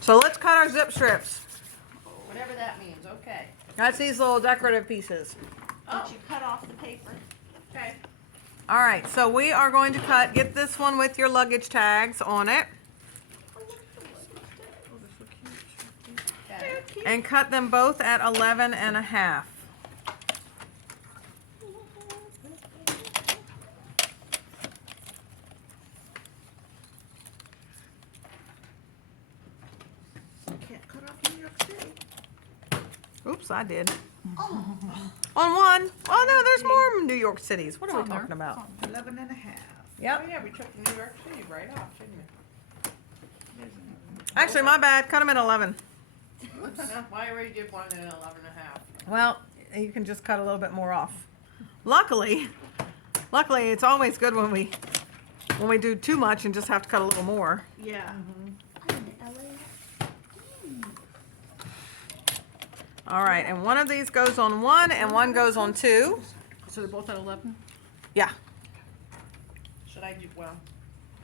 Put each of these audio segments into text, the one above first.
So let's cut our zip strips. Whatever that means, okay. That's these little decorative pieces. Oh, Did you cut off the paper? okay. All right, so we are going to get this one with your luggage tags on it Okay. and cut them both at 11 and a half. Can't cut off New York City. Oops, I did. On one. Oh no, there's more New York cities. What are we on there. talking about? 11 and a half. Oh, Yep. yeah, we took the New York City right off, didn't we? Actually, my bad. Cut them at 11. Why already did one at 11 and a half? Well, you can just cut a little bit more off. Luckily, it's always good when we do too much and just have to cut a little more. Yeah. All right, and one of these goes on one and one goes on two. So they're both at 11? Yeah, Should I do, well,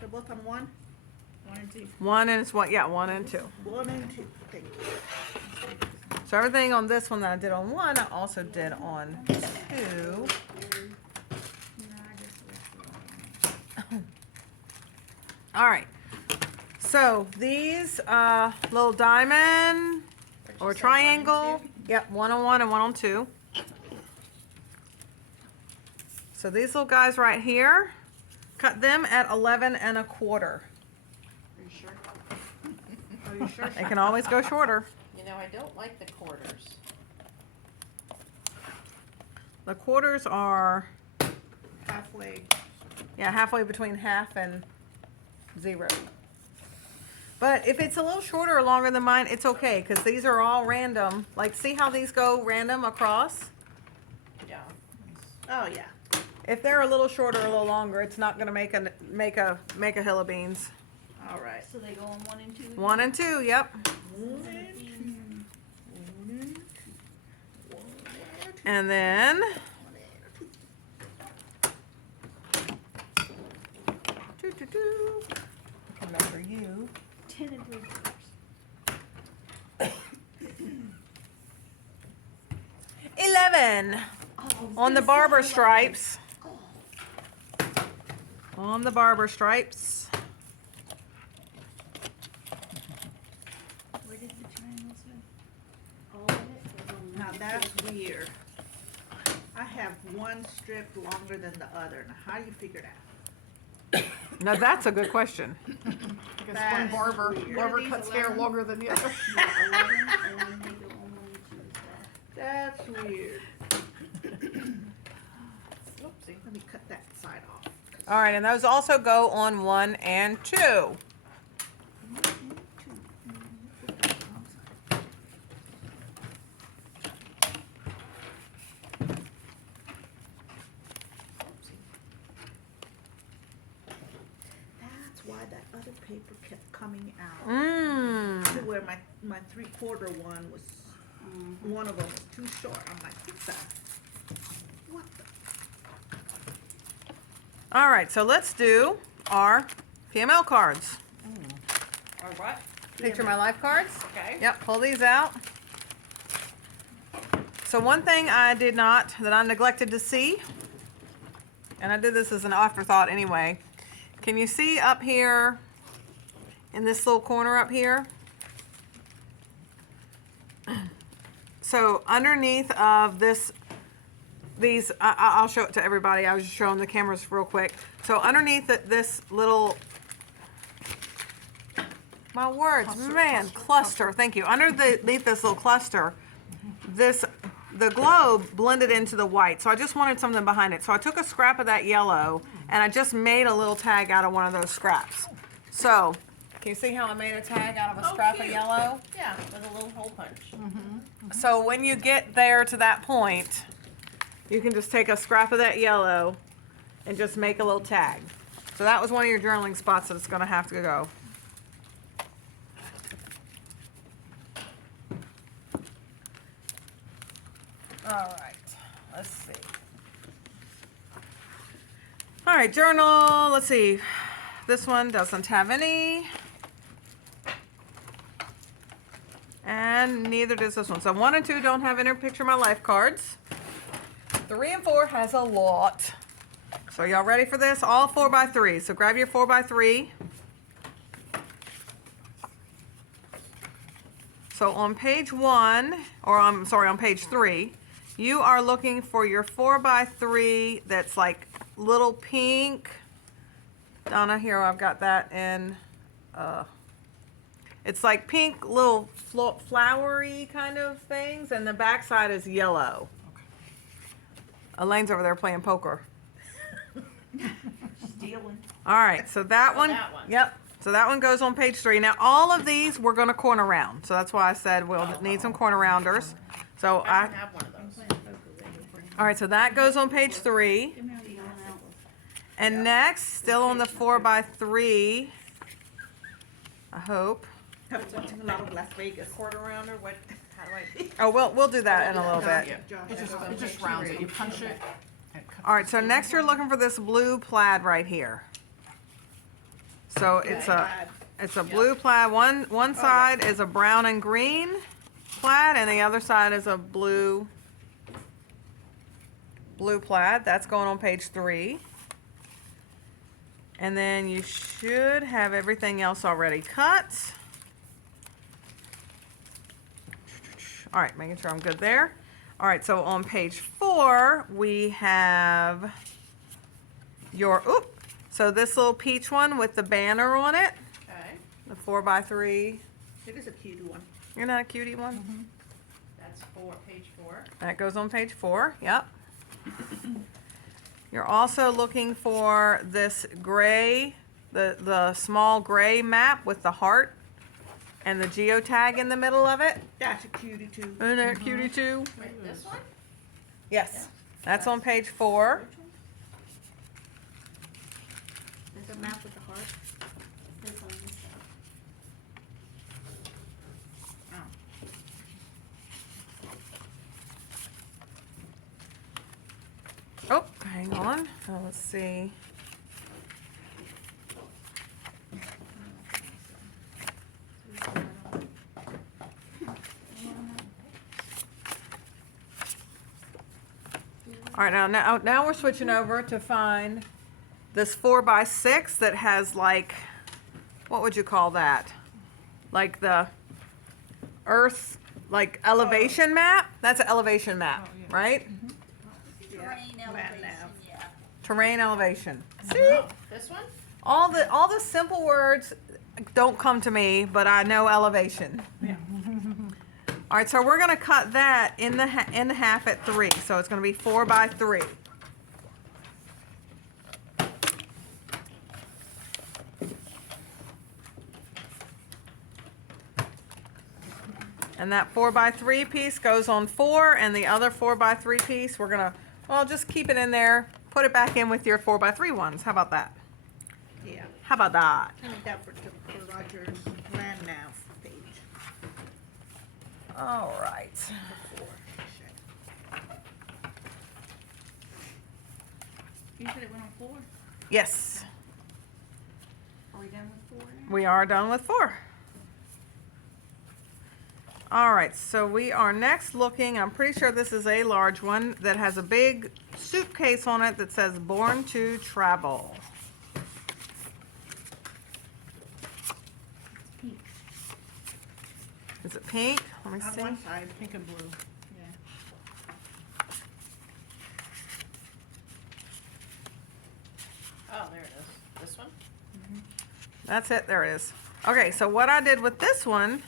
They're both on one? 1 and 2. one and it's one. Yeah, one and two. 1 and 2. Thank you. So everything on this one that I did on one, I also did on two. All right. So these little diamond or triangle, yep, one on one and one on two. So these little guys right here, cut them at 11 and a quarter. are you sure? Are you sure? They can always go shorter. You know, I don't like the quarters. The quarters are, Halfway. yeah, halfway between half and 0. But if it's a little shorter or longer than mine, it's okay, because these are all random. Like, see how these go random across? Yeah. Oh, yeah. If they're a little shorter or a little longer, it's not gonna make a hill of beans. All right. So they go on 1 and 2? 1 and 2, yep. 1 and 2. 1 and 2. 1 and 2. And then, 1 and 2. doo. Remember you. 10 and 3 quarters. 11 on the barber stripes. On the barber stripes. Where did the triangles go? All of it? Or one? Now that's weird. I have one strip longer than the other. Now how do you figure that? Now that's a good question. I guess one That's barber weird. cuts hair longer than the other. Yeah, 11, and then they go on 1 and 2 as well. That's weird. Oopsie. Let me cut that side off. All right, and those also go on 1 and 2. 1 and 2. Put that wrong side. That's why that other paper kept coming out. Mmm. To where my 3/4 one was, one of them was too short. I'm like, what's that? What the? All right, so let's do our PML cards. Or what? Picture my life cards. Okay. Yep, pull these out. So one thing that I neglected to see, and I did this as an afterthought anyway. Can you see up here in this little corner up here? So underneath of I'll show it to everybody. I was just showing the cameras real quick. So underneath this little, my words, cluster. Thank you. Underneath this little cluster, the globe blended into the white. So I just wanted something behind it. So I took a scrap of that yellow and I just made a little tag out of one of those scraps. So can you see how I made a tag out of a scrap of cute. yellow? Yeah, with a little hole punch. So when you get there to that point, you can just take a scrap of that yellow and just make a little tag. So that was one of your journaling spots that it's gonna have to go. All right, let's see. All right, journal, let's see. This one doesn't have any. And neither does this one. So 1 and 2 don't have enter picture my life cards. 3 and 4 has a lot. So y'all ready for this? All 4x3. So grab your 4x3. So on page 1, or I'm sorry, on page 3, you are looking for your 4x3 that's like little pink. Donna, here I've got that in, it's like pink little flowery kind of things, and the back side is yellow. Elaine's over there playing poker. Stealing. All right, so that one, that one. yep. So that one goes on page 3. Now all of these we're going to corner round. So that's why I said we'll need some corner rounders. So I I, don't have one of those. all right, so that goes on page 3. And next, still on the 4x3, I hope. I'm watching a lot of Las Vegas. Quarter rounder, what, how do I? Oh, we'll do that in a little bit. Josh, It just rounds it. You punch it. And it cuts All right, so next you're looking for this blue plaid right here. So it's a blue plaid. One side is a brown and green plaid, and the other side is a blue plaid. That's going on page 3. And then you should have everything else already cut. All right, making sure I'm good there. All right, so on page 4, we have your, so this little peach one with the banner on it, Okay, the 4x3. it is a cute one. You're not a cutie one? that's page 4. That goes on page 4, yep. You're also looking for this gray, the small gray map with the heart and the geotag in the middle of it. That's a cutie too. Isn't that cutie too? Wait, this one? Yes. That's on page 4. There's a map with the heart. This one. Oh, hang on. So let's see. All right, now we're switching over to find this 4x6 that has like, what would you call that? Like the Earth, like elevation map? That's an elevation map, right? Terrain elevation, yeah. Terrain elevation. See? Oh, this one? All the simple words don't come to me, but I know elevation. All right, so we're gonna cut that in the half at 3. So it's gonna be 4x3. And that 4x3 piece goes on 4, and the other 4x3 piece, we're gonna, well, just keep it in there, put it back in with your 4x3 ones. How about that? Yeah. How about that? I need that for Roger's land nav page. All right. Before. You said it went on 4? Yes, Are we done with 4 now? we are done with 4. All right, so we are next looking, I'm pretty sure this is a large one that has a big suitcase on it that says Born to Travel. Pink. Is it pink? Let me On see. one side. Pink and blue. Yeah. Oh, there it is. This one? That's it, there it is. Okay, so what I did with this one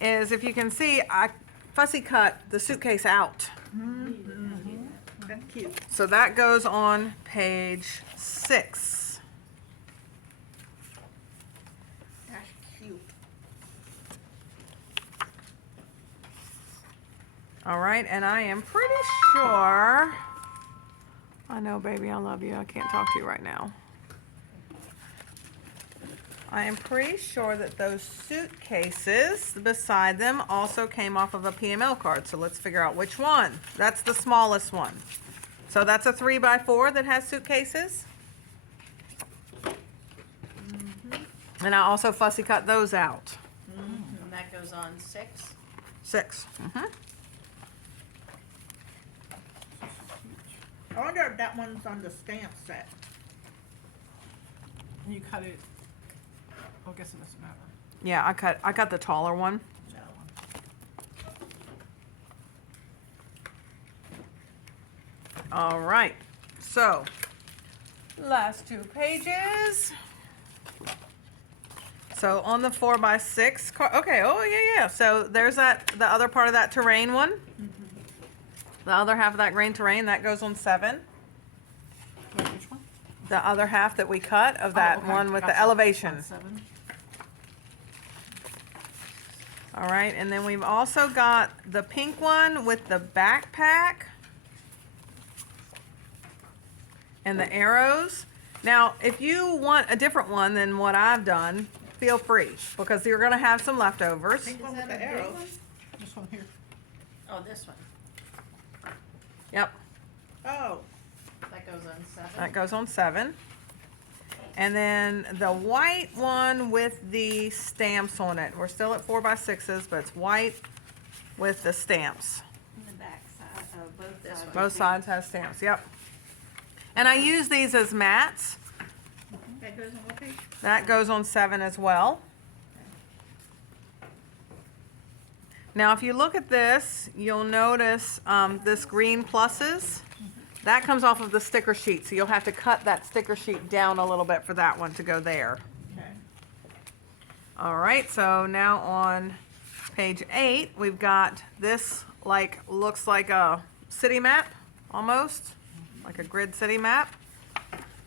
is, if you can see, I fussy cut the suitcase out. That's cute. So that goes on page 6. That's cute. All right, and I am pretty sure, I know, baby, I love you. I can't talk to you right now. I am pretty sure that those suitcases beside them also came off of a PML card. So let's figure out which one. That's the smallest one. So that's a 3x4 that has suitcases. And I also fussy cut those out. And that goes on 6. 6. I wonder if that one's on the stamp set. And you cut it, I guess it doesn't matter. Yeah, I cut the taller one. That one. All right, so last 2 pages. So on the 4x6 card, okay, oh yeah. So there's the other part of that terrain one. The other half of that green terrain, that goes on 7. Wait, which one? The other half that we cut of that Oh, okay, one with the gotcha. elevation. On 7. All right, and then we've also got the pink one with the backpack and the arrows. Now, if you want a different one than what I've done, feel free, because you're gonna have some leftovers. Pink one with the arrows. This one here. Oh, this one. Yep, Oh, That goes on 7. that goes on 7. And then the white one with the stamps on it. We're still at 4x6s, but it's white with the stamps. On the back side, both This sides. one. Both sides have stamps, yep. And I use these as mats. that goes on what page? That goes on 7 as well. Now, if you look at this, you'll notice this green pluses. That comes off of the sticker sheet, so you'll have to cut that sticker sheet down a little bit for that one to go there. Okay. All right, so now on page 8, we've got this, looks like a city map, almost, like a grid city map.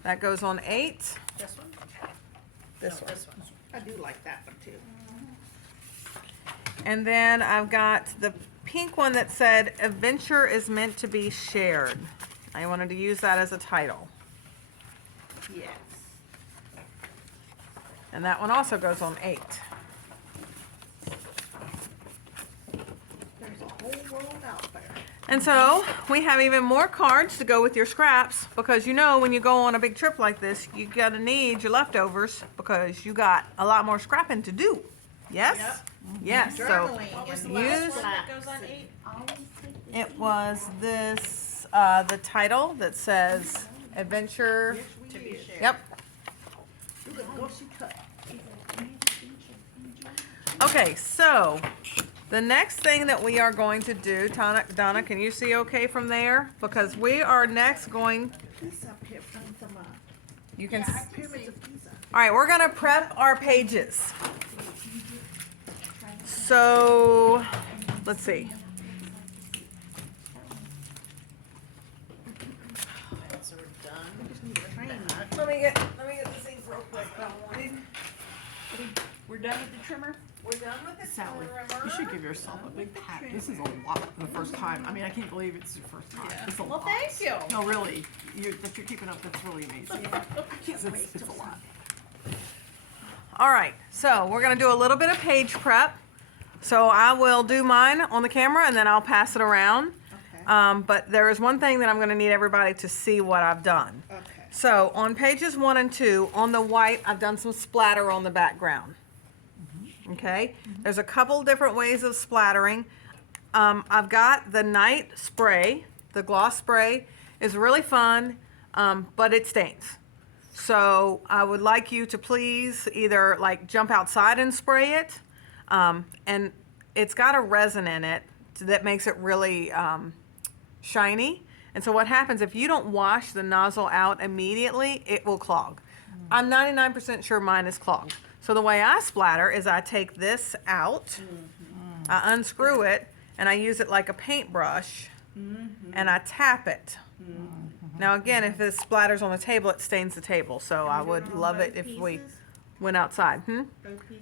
That goes on 8. This one? This No, one. This one. I do like that one too. And then I've got the pink one that said, "Adventure is meant to be shared." I wanted to use that as a title. Yes. And that one also goes on 8. There's a whole world out there. And so we have even more cards to go with your scraps, because you know when you go on a big trip like this, you gotta need your leftovers because you got a lot more scrapping to do. Yes? Yep. Yes, so Journaling What was the and last use- one that goes on 8? Always take this. it was this, the title that says Adventure. To be shared. Yep. You can go see cut. Okay, so the next thing that we are going to do, Donna, can you see okay from there? Because we are next going, Piece up here from some, you can, pyramids of Giza. all right, we're gonna prep our pages. So, let's see. So we're done. Let me get this ink real quick that I wanted. We're done with the trimmer? We're done with the Sally, trimmer. you should give yourself a big pat. This is a lot for the first time. I mean, I can't believe it's your first time. It's a Well, lot. thank you. No, really, that you're keeping up, that's really amazing. It's a lot. All right, so we're gonna do a little bit of page prep. So I will do mine on the camera and then I'll pass it around. Okay. But there is one thing that I'm gonna need everybody to see what I've done. Okay. So on pages 1 and 2, on the white, I've done some splatter on the background. Okay, there's a couple different ways of splattering. I've got the night spray, the gloss spray is really fun, but it stains. So I would like you to please either jump outside and spray it, and it's got a resin in it that makes it really shiny. And so what happens if you don't wash the nozzle out immediately, it will clog. I'm 99% sure mine is clogged. So the way I splatter is I take this out, I unscrew it, and I use it like a paintbrush, and I tap it. Now again, if it splatters on the table, it stains the table. So I would love it if we went outside.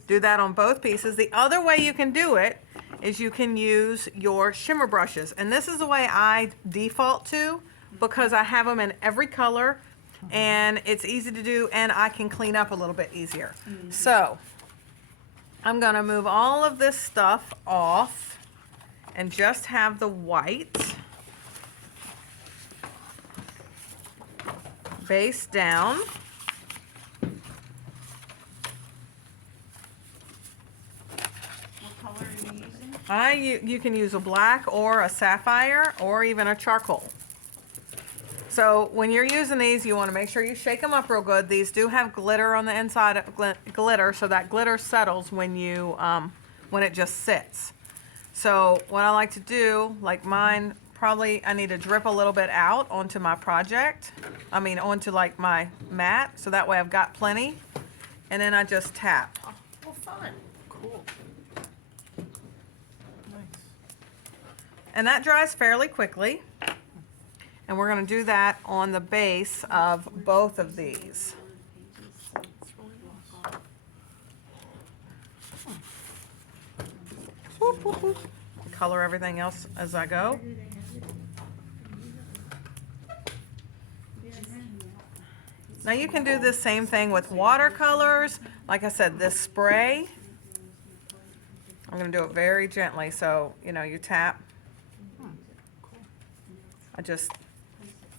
Do that on both pieces. The other way you can do it is you can use your shimmer brushes. And this is the way I default to, because I have them in every color and it's easy to do and I can clean up a little bit easier. So I'm gonna move all of this stuff off and just have the white base down. What color are you using? You can use a black or a sapphire or even a charcoal. So when you're using these, you want to make sure you shake them up real good. These do have glitter on the inside, glitter, so that glitter settles when you when it just sits. So what I like to do, like mine, probably I need to drip a little bit out onto my project. I mean onto like my mat, so that way I've got plenty. And then I just tap. Well, fun. Cool. Nice. And that dries fairly quickly. And we're going to do that on the base of both of these. Whoop, whoop, whoop. Color everything else as I go. Now you can do this same thing with watercolors. Like I said, this spray, I'm going to do it very gently. So, you know, you tap. I just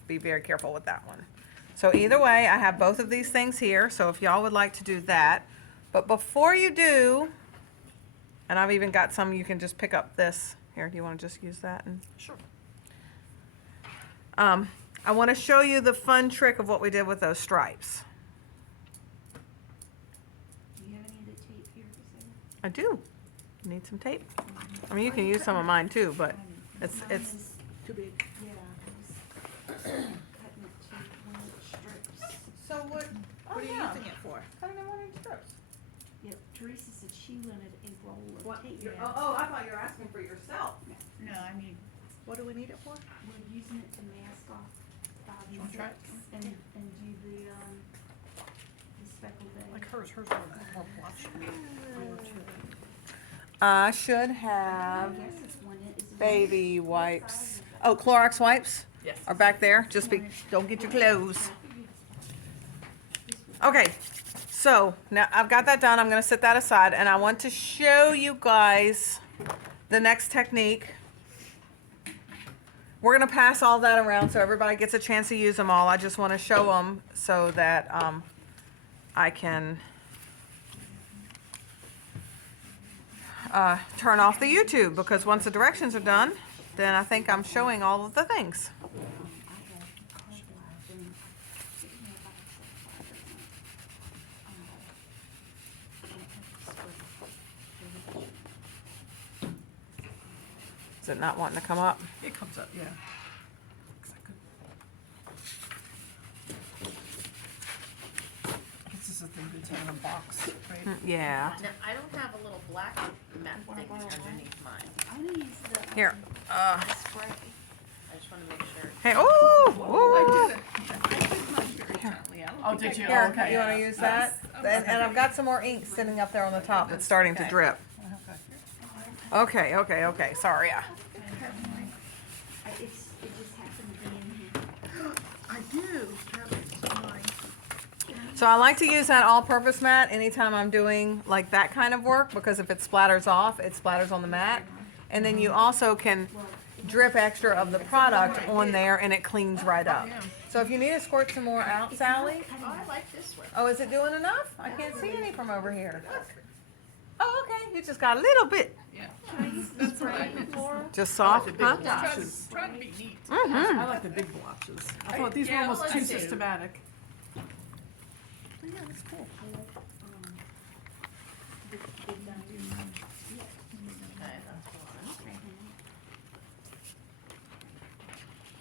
be very careful with that one. So either way, I have both of these things here. So if y'all would like to do that. But before you do, and I've even got some, you can just pick up this. Here, do you want to just use that? And Sure. I want to show you the fun trick of what we did with those stripes. Do you have any of the tape here for sale? I do. Need some tape? I mean, you can use some of mine too, but it's Too big. Yeah, I was cutting it to 1-inch strips. So what? What are you using it for? Cutting them 1-inch strips. Yep, Teresa said she wanted a roll of What? tape. I thought you were asking for yourself. No, I mean, What do we need it for? we're using it to mask off You wanna try it? and do the speckled egg. Like hers are more blotchy. I should have I guess it's 1 inch. Is it 1 inch? baby wipes. Oh, Clorox wipes Yes. are back there. Just don't get your clothes. Okay, so now I've got that done. I'm going to set that aside, and I want to show you guys the next technique. We're going to pass all that around so everybody gets a chance to use them all. I just want to show them so that I can turn off the YouTube, because once the directions are done, then I think I'm showing all of the things. Is it not wanting to come up? It comes up, yeah. Looks like I guess this is a thing that's in a box, right? Yeah. Now, I don't have a little black mat thing underneath mine. I'm gonna use the, Here. the spray. I just wanna make sure. Hey, oh! I did it. I did mine very gently. I don't Oh, think did I you? Here, Okay. you want to use that? And I've got some more ink sitting up there on the top that's starting to Okay. drip. Okay. Okay, sorry. It just happened to be in here. I do. Have mine. So I like to use that all-purpose mat anytime I'm doing like that kind of work, because if it splatters off, it splatters on the mat. And then you also can drip extra of the product on there and it cleans right up. So if you need to squirt some more out, Sally. Oh, I like this one. Oh, is it doing enough? I can't see any from over here. Oh, okay. You just got a little bit. Yeah. That's right. Just soft, huh? Trying to be neat. Mm-hmm. I like the big blotches. I thought these were Yeah, almost let's too see. systematic. But yeah, that's cool. Okay, that's one.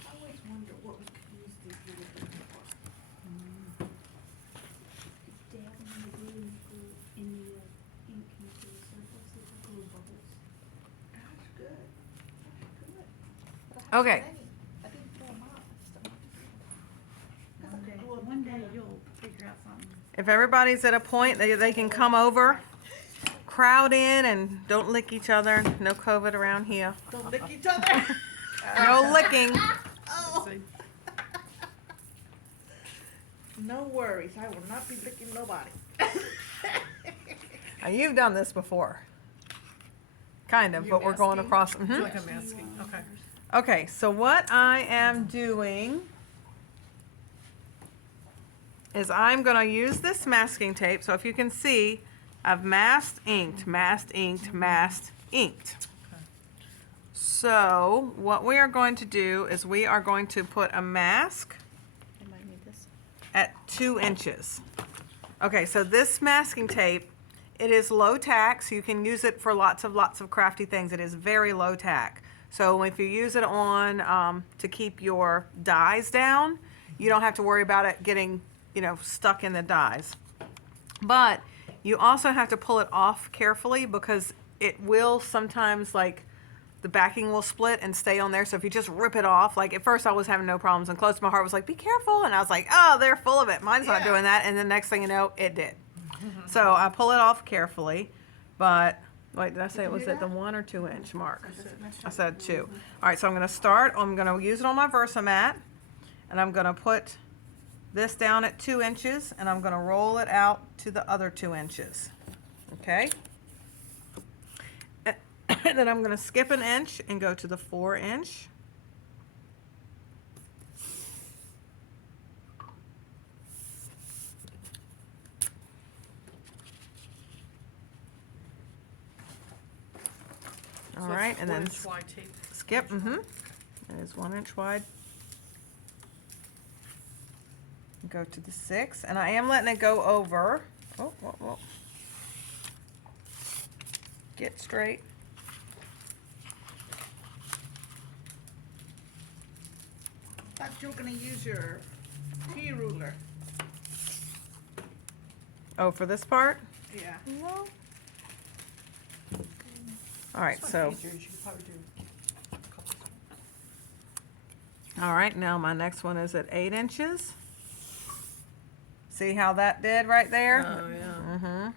I always wonder what we could use these little things for. Dab in the glue, in the ink mixer, so it looks like glue bubbles. That's good. Good. Okay. I didn't throw them out. One day you'll figure out something. If everybody's at a point that they can come over, crowd in and don't lick each other. No COVID around here. Don't lick each other. No licking. Oh. See? No worries. I will not be licking nobody. Now, you've done this before. Kind of, You're but we're going masking? across. I feel Mhm. like I'm asking. Okay. Okay, so what I am doing is I'm going to use this masking tape. So if you can see, I've masked, inked, masked, inked, masked, inked. So what we are going to do is we are going to put a mask I might need this. at 2 inches. Okay, so this masking tape, it is low tack, so you can use it for lots of crafty things. It is very low tack. So if you use it on to keep your dyes down, you don't have to worry about it getting, stuck in the dyes. But you also have to pull it off carefully because it will sometimes, like, the backing will split and stay on there. So if you just rip it off, like at first I was having no problems, and close to my heart was like, be careful. And I was like, oh, they're full of it. Mine's not doing that. And the next thing you know, it did. So I pull it off carefully. But wait, did I say it was at the 1 or 2 inch mark? I said 2. All right, so I'm going to start. I'm going to use it on my Versamat. And I'm going to put this down at 2 inches. And I'm going to roll it out to the other 2 inches. Okay? And then I'm going to skip an inch and go to the 4 inch. All right, and then wide tape. skip. It is 1 inch wide. Go to the 6, and I am letting it go over. Oh, whoa, whoa. Get straight. Thought you were gonna use your T ruler. Oh, for this part? Yeah. No. All right, so. You should probably do a couple. All right, now my next one is at 8 inches. See how that did right there? Oh, yeah. Mm-hmm.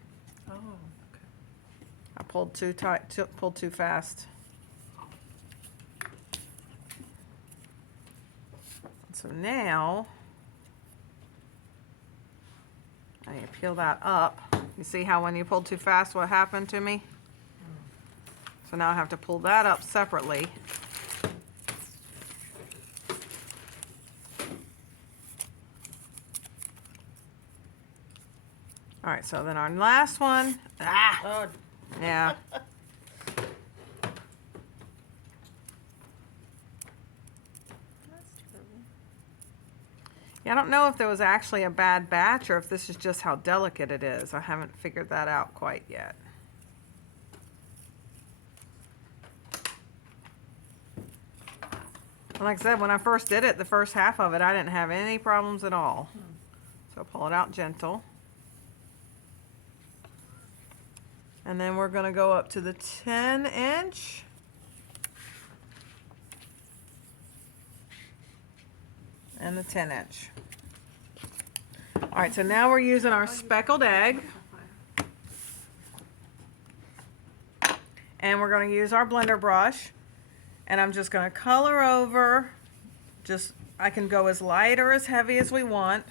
Oh, okay. I pulled too tight, pulled too fast. So now, I need to peel that up. You see how when you pulled too fast, what happened to me? So now I have to pull that up separately. All right, so then our last one, Oh, yeah. that's terrible. Yeah, I don't know if there was actually a bad batch or if this is just how delicate it is. I haven't figured that out quite yet. And like I said, when I first did it, the first half of it, I didn't have any problems at all. So pull it out gentle. And then we're gonna go up to the 10 inch. And the 10 inch. All right, so now we're using our speckled egg. And we're gonna use our blender brush. And I'm just gonna color over, I can go as light or as heavy as we want.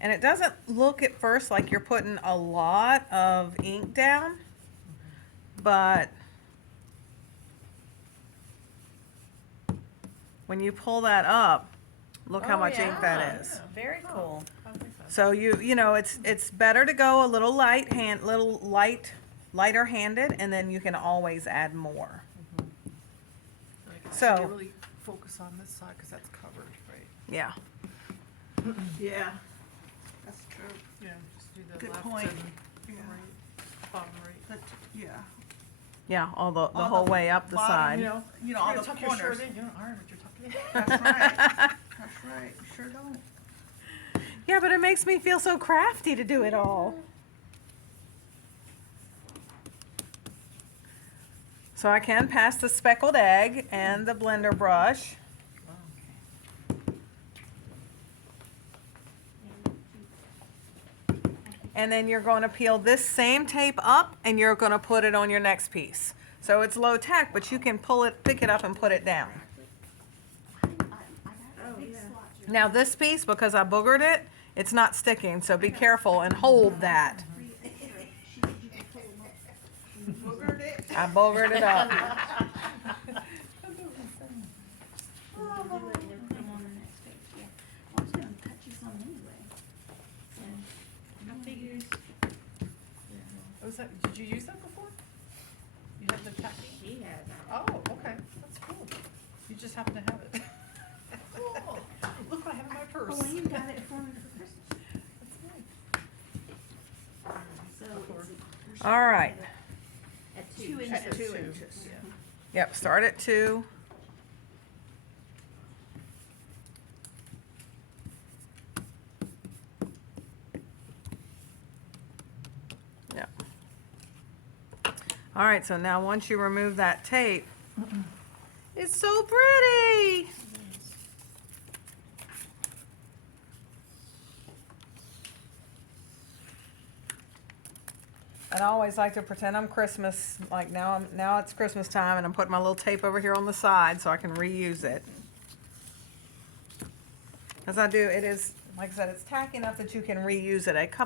And it doesn't look at first like you're putting a lot of ink down, but when you pull that up, look how much ink that is. Very cool. So it's better to go a little lighter handed, and then you can always add more. So- You really focus on this side because that's covered, right? Yeah. Yeah. That's true. Yeah, just do the Good left point. and Yeah. right, bottom right. But, yeah. Yeah, the All whole way up the bottom, side. You know, all You the gotta tuck your corners. shirt in, you don't iron what you're tucking in. That's right. That's right. Sure don't. Yeah, but it makes me feel so crafty to do it all. So I can pass the speckled egg and the blender brush. And then you're going to peel this same tape up and you're going to put it on your next piece. So it's low tack, but you can pick it up and put it down. Now this piece, because I boogered it, it's not sticking, so be careful and hold that. Boogered it. I boogered it up. Was that, did you use that before? You have the tacky? He has. Oh, okay, that's cool. You just happen to have it. Cool. Look what I have in my purse. Elaine got it for me for Christmas. That's nice. So it's All right. At 2 2. inches. 2 inches. Yeah. Yep, start at 2. Yep. All right, so now once you remove that tape, it's so pretty. And I always like to pretend I'm Christmas, like now it's Christmas time and I'm putting my little tape over here on the side so I can reuse it. As I do, it is, like I said, it's tacky enough that you can reuse it a couple